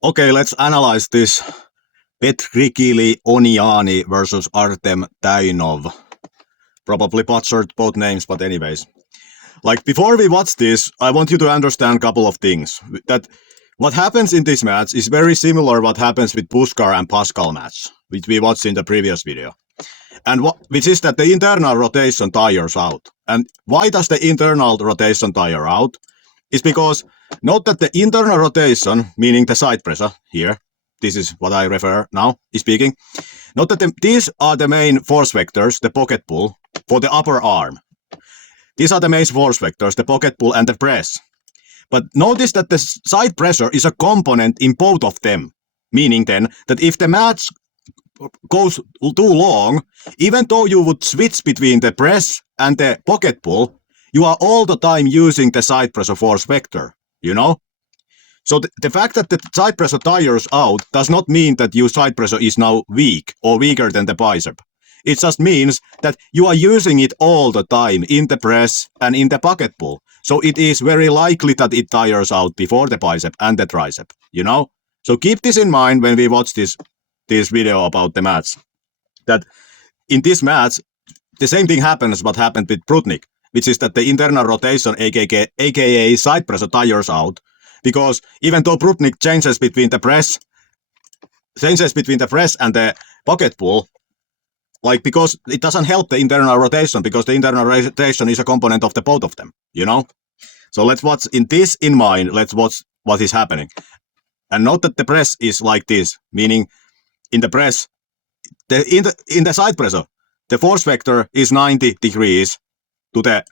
Okay, let's analyze this Petrikili Oniani versus Artem Tainov. Probably butchered both names, but anyways. Like, before we watch this, I want you to understand a couple of things. That what happens in this match is very similar what happens with Puskar and Pascal match, which we watched in the previous video. And which is that the internal rotation tires out. And why does the internal rotation tire out? Is because note that the internal rotation, meaning the side pressure here, this is what I refer now, is speaking. Note that these are the main force vectors, the pocket pull, for the upper arm. These are the main force vectors, the pocket pull and the press. But notice that the side pressure is a component in both of them, meaning then that if the match goes too long, even though you would switch between the press and the pocket pull, you are all the time using the side pressure force vector, you know? So the fact that the side pressure tires out does not mean that your side pressure is now weak or weaker than the bicep. It just means that you are using it all the time in the press and in the pocket pull. So it is very likely that it tires out before the bicep and the tricep, you know? So keep this in mind when we watch this video about the match. That in this match, the same thing happens what happened with Prudnik, which is that the internal rotation, aka side pressure, tires out, because even though Prudnik changes between the press and the pocket pull, like, because it doesn't help the internal rotation, because the internal rotation is a component of the both of them, you know? So let's watch in mind, let's watch what is happening. And note that the press is like this, meaning in the press, in the side pressure, the force vector is 90 degrees to the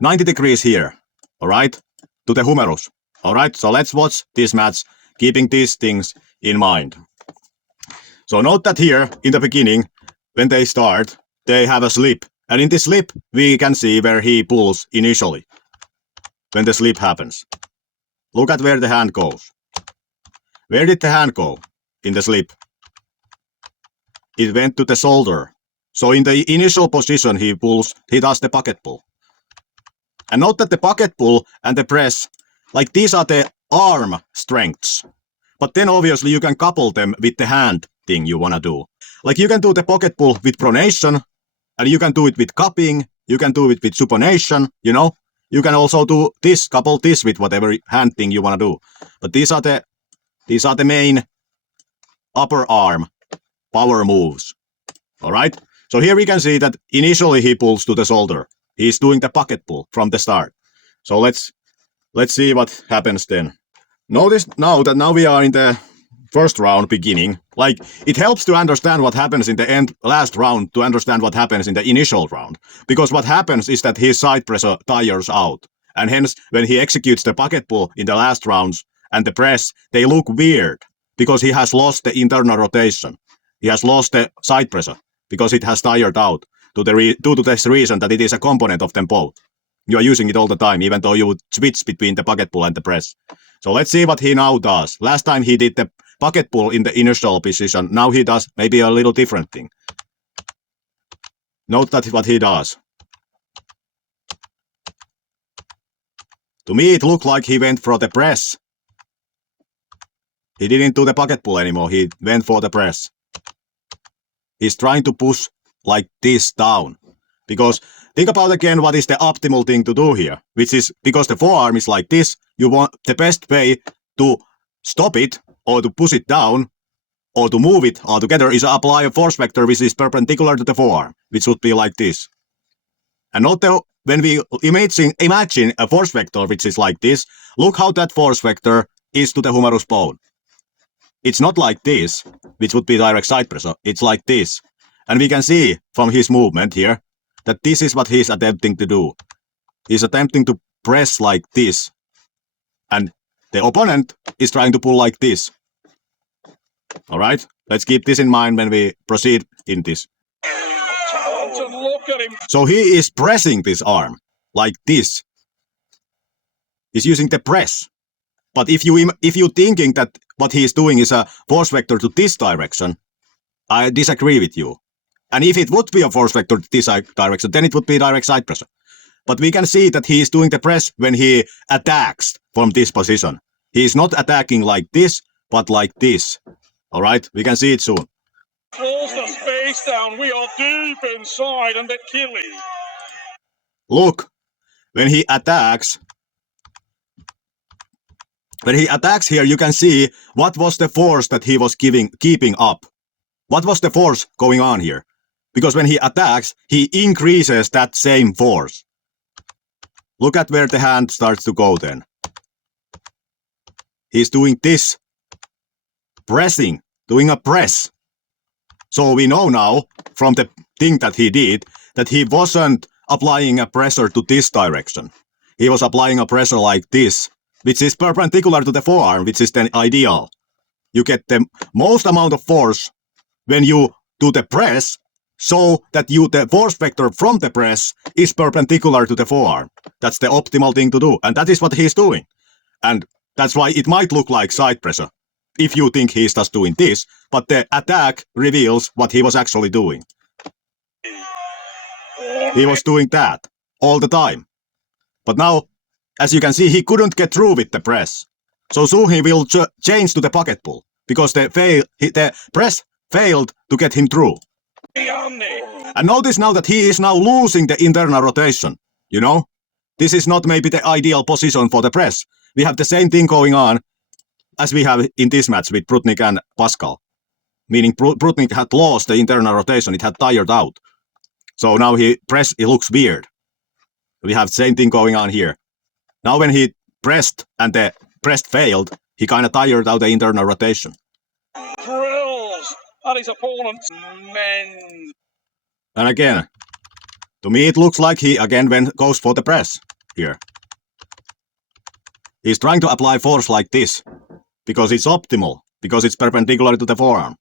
90 degrees here, all right, to the humerus, all right? So let's watch this match, keeping these things in mind. So note that here, in the beginning, when they start, they have a slip. And in this slip, we can see where he pulls initially, when the slip happens. Look at where the hand goes. Where did the hand go in the slip? It went to the shoulder. So in the initial position, he does the pocket pull. And note that the pocket pull and the press, like, these are the arm strengths. But then obviously you can couple them with the hand thing you want to do. Like, you can do the pocket pull with pronation, and you can do it with cupping, you can do it with supination, you know? You can also do this, couple this with whatever hand thing you want to do. But these are the main upper arm power moves. All right? So here we can see that initially he pulls to the shoulder. He's doing the pocket pull from the start. So let's see what happens then. Notice now that we are in the first round beginning. Like, it helps to understand what happens in the last round to understand what happens in the initial round. Because what happens is that his side pressure tires out. And hence, when he executes the pocket pull in the last rounds and the press, they look weird because he has lost the internal rotation. He has lost the side pressure because it has tired out due to this reason that it is a component of them both. You are using it all the time, even though you would switch between the pocket pull and the press. So let's see what he now does. Last time he did the pocket pull in the initial position. Now he does maybe a little different thing. Note that what he does. To me, it looked like he went for the press. He didn't do the pocket pull anymore. He went for the press. He's trying to push like this down. Because think about again what is the optimal thing to do here. Which is, because the forearm is like this, you want the best way to stop it or to push it down or to move it altogether is to apply a force vector which is perpendicular to the forearm, which would be like this. And note that when we imagine a force vector which is like this, look how that force vector is to the humerus bone. It's not like this, which would be direct side pressure. It's like this. And we can see from his movement here that this is what he's attempting to do. He's attempting to press like this. And the opponent is trying to pull like this. All right? Let's keep this in mind when we proceed in this. So he is pressing this arm like this. He's using the press. But if you thinking that what he is doing is a force vector to this direction, I disagree with you. And if it would be a force vector to this direction, then it would be direct side pressure. But we can see that he is doing the press when he attacks from this position. He is not attacking like this, but like this. Alright, we can see it soon. Pulls the space down. We are deep inside and they're killing. Look, when he attacks here, you can see what was the force that he was keeping up. What was the force going on here? Because when he attacks, he increases that same force. Look at where the hand starts to go then. He's doing this. Pressing. Doing a press. So we know now, from the thing that he did, that he wasn't applying a pressure to this direction. He was applying a pressure like this, which is perpendicular to the forearm, which is then ideal. You get the most amount of force when you do the press, so that the force vector from the press is perpendicular to the forearm. That's the optimal thing to do, and that is what he's doing. And that's why it might look like side pressure, if you think he's just doing this, but the attack reveals what he was actually doing. He was doing that all the time. But now, as you can see, he couldn't get through with the press. So soon he will change to the pocket pull, because the press failed to get him through. And notice now that he is now losing the internal rotation, you know? This is not maybe the ideal position for the press. We have the same thing going on as we have in this match with Prudnik and Pascal. Meaning Prudnik had lost the internal rotation, it had tired out. So now it looks weird. We have the same thing going on here. Now when he pressed and the press failed, he kind of tired out the internal rotation. Drills at his opponent's men. And again, to me it looks like he again goes for the press here. He's trying to apply force like this, because it's optimal, because it's perpendicular to the forearm.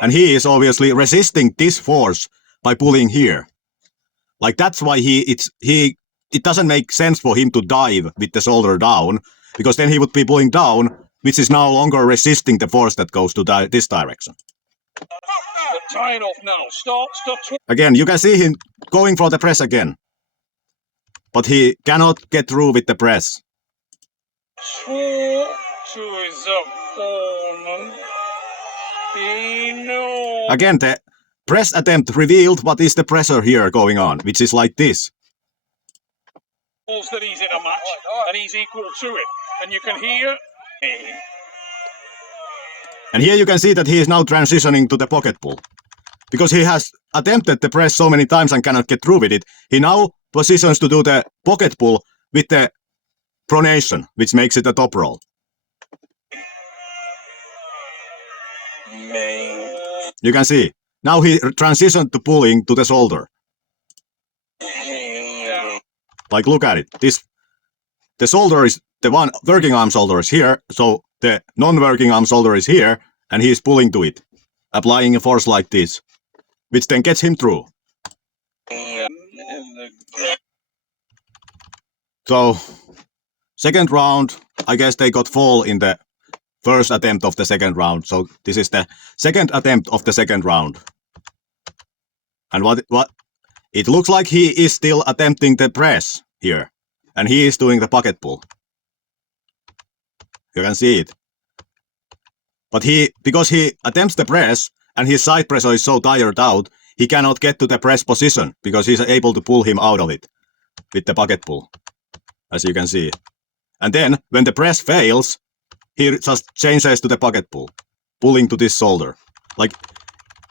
And he is obviously resisting this force by pulling here. Like that's why it doesn't make sense for him to dive with the shoulder down, because then he would be pulling down, which is no longer resisting the force that goes to this direction. Tying off now. Again, you can see him going for the press again. But he cannot get through with the press. To his opponent. He knows. Again, the press attempt revealed what is the pressure here going on, which is like this. That he's in a match and he's equal to it. And you can hear. And here you can see that he is now transitioning to the pocket pull. Because he has attempted the press so many times and cannot get through with it, he now positions to do the pocket pull with the pronation, which makes it a top roll. You can see. Now he transitioned to pulling to the shoulder. Like, look at it. The shoulder is, the one working arm shoulder is here, so the non-working arm shoulder is here, and he is pulling to it, applying a force like this, which then gets him through. So, second round, I guess they got fall in the first attempt of the second round. So this is the second attempt of the second round. And what it looks like he is still attempting the press here. And he is doing the pocket pull. You can see it. But because he attempts the press and his side pressure is so tired out, he cannot get to the press position because he's able to pull him out of it with the pocket pull, as you can see. And then when the press fails, he just changes to the pocket pull, pulling to this shoulder. Like,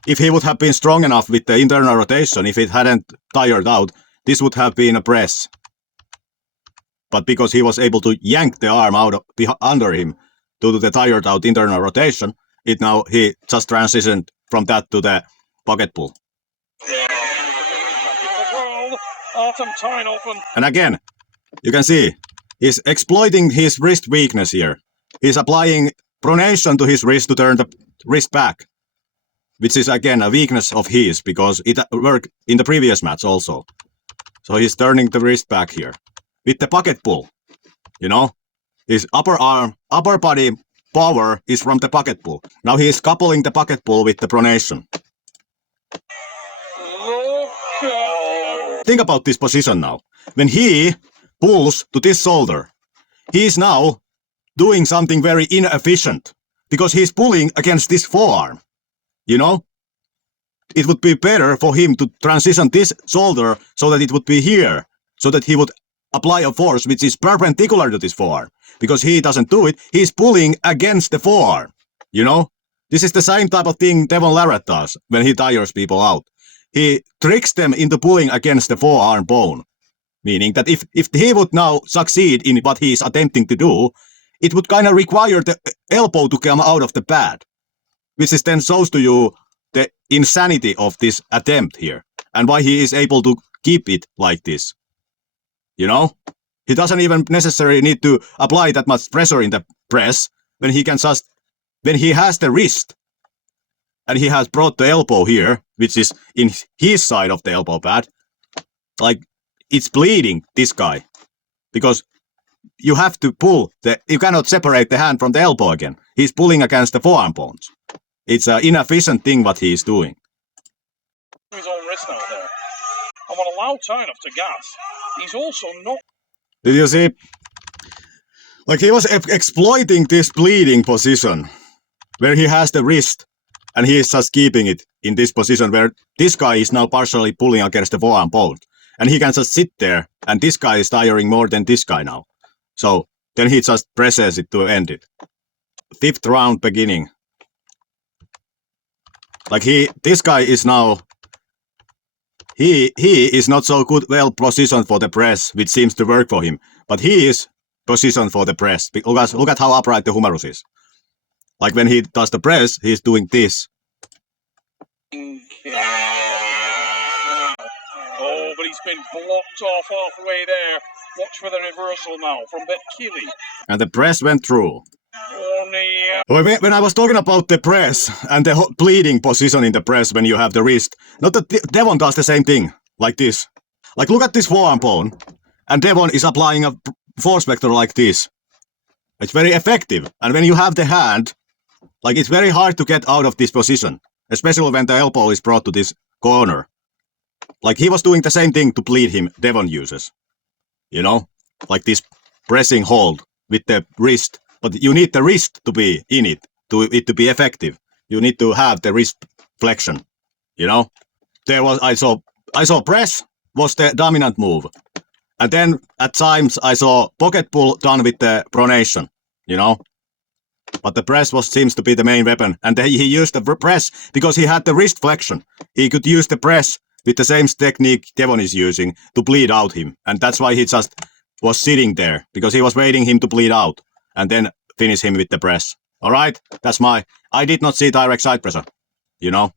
if he would have been strong enough with the internal rotation, if it hadn't tired out, this would have been a press. But because he was able to yank the arm out under him due to the tired out internal rotation, he just transitioned from that to the pocket pull. And again, you can see, he's exploiting his wrist weakness here. He's applying pronation to his wrist to turn the wrist back, which is again a weakness of his because it worked in the previous match also. So he's turning the wrist back here with the pocket pull. You know, his upper body power is from the pocket pull. Now he is coupling the pocket pull with the pronation. Think about this position now. When he pulls to this shoulder, he is now doing something very inefficient because he's pulling against this forearm. You know? It would be better for him to transition this shoulder so that it would be here, so that he would apply a force which is perpendicular to this forearm. Because he doesn't do it, he's pulling against the forearm. You know? This is the same type of thing Devon Larratt does when he tires people out. He tricks them into pulling against the forearm bone. Meaning that if he would now succeed in what he is attempting to do, it would kind of require the elbow to come out of the pad. Which is then shows to you the insanity of this attempt here. And why he is able to keep it like this. You know? He doesn't even necessarily need to apply that much pressure in the press when he can just, when he has the wrist and he has brought the elbow here, which is in his side of the elbow pad, like it's bleeding this guy because you have to pull you cannot separate the hand from the elbow again. He's pulling against the forearm bones. It's an inefficient thing what he is doing. His own wrist out there. And when allowed time enough to gas, he's also not. Did you see? Like he was exploiting this bleeding position where he has the wrist and he is just keeping it in this position where this guy is now partially pulling against the forearm bone. And he can just sit there and this guy is tiring more than this guy now. So then he just presses it to end it. 5th round beginning. Like this guy is now, he is not so good, well positioned for the press, which seems to work for him. But he is positioned for the press. Look at how upright the humerus is. Like when he does the press, he's doing this. Oh, but he's been blocked off halfway there. Watch for the reversal now from Bettkilly. And the press went through. Oh, When I was talking about the press and the bleeding position in the press when you have the wrist, not that Devon does the same thing, like this. Like look at this forearm bone, and Devon is applying a force vector like this. It's very effective, and when you have the hand, like it's very hard to get out of this position, especially when the elbow is brought to this corner. Like he was doing the same thing to bleed him, Devon uses. You know, like this pressing hold with the wrist. But you need the wrist to be in it, to be effective. You need to have the wrist flexion. You know? I saw press was the dominant move. And then at times I saw pocket pull done with the pronation, you know? But the press seems to be the main weapon. And he used the press because he had the wrist flexion. He could use the press with the same technique Devon is using to bleed out him. And that's why he just was sitting there, because he was waiting him to bleed out. And then finish him with the press. All right? That's I did not see direct side pressure. You know?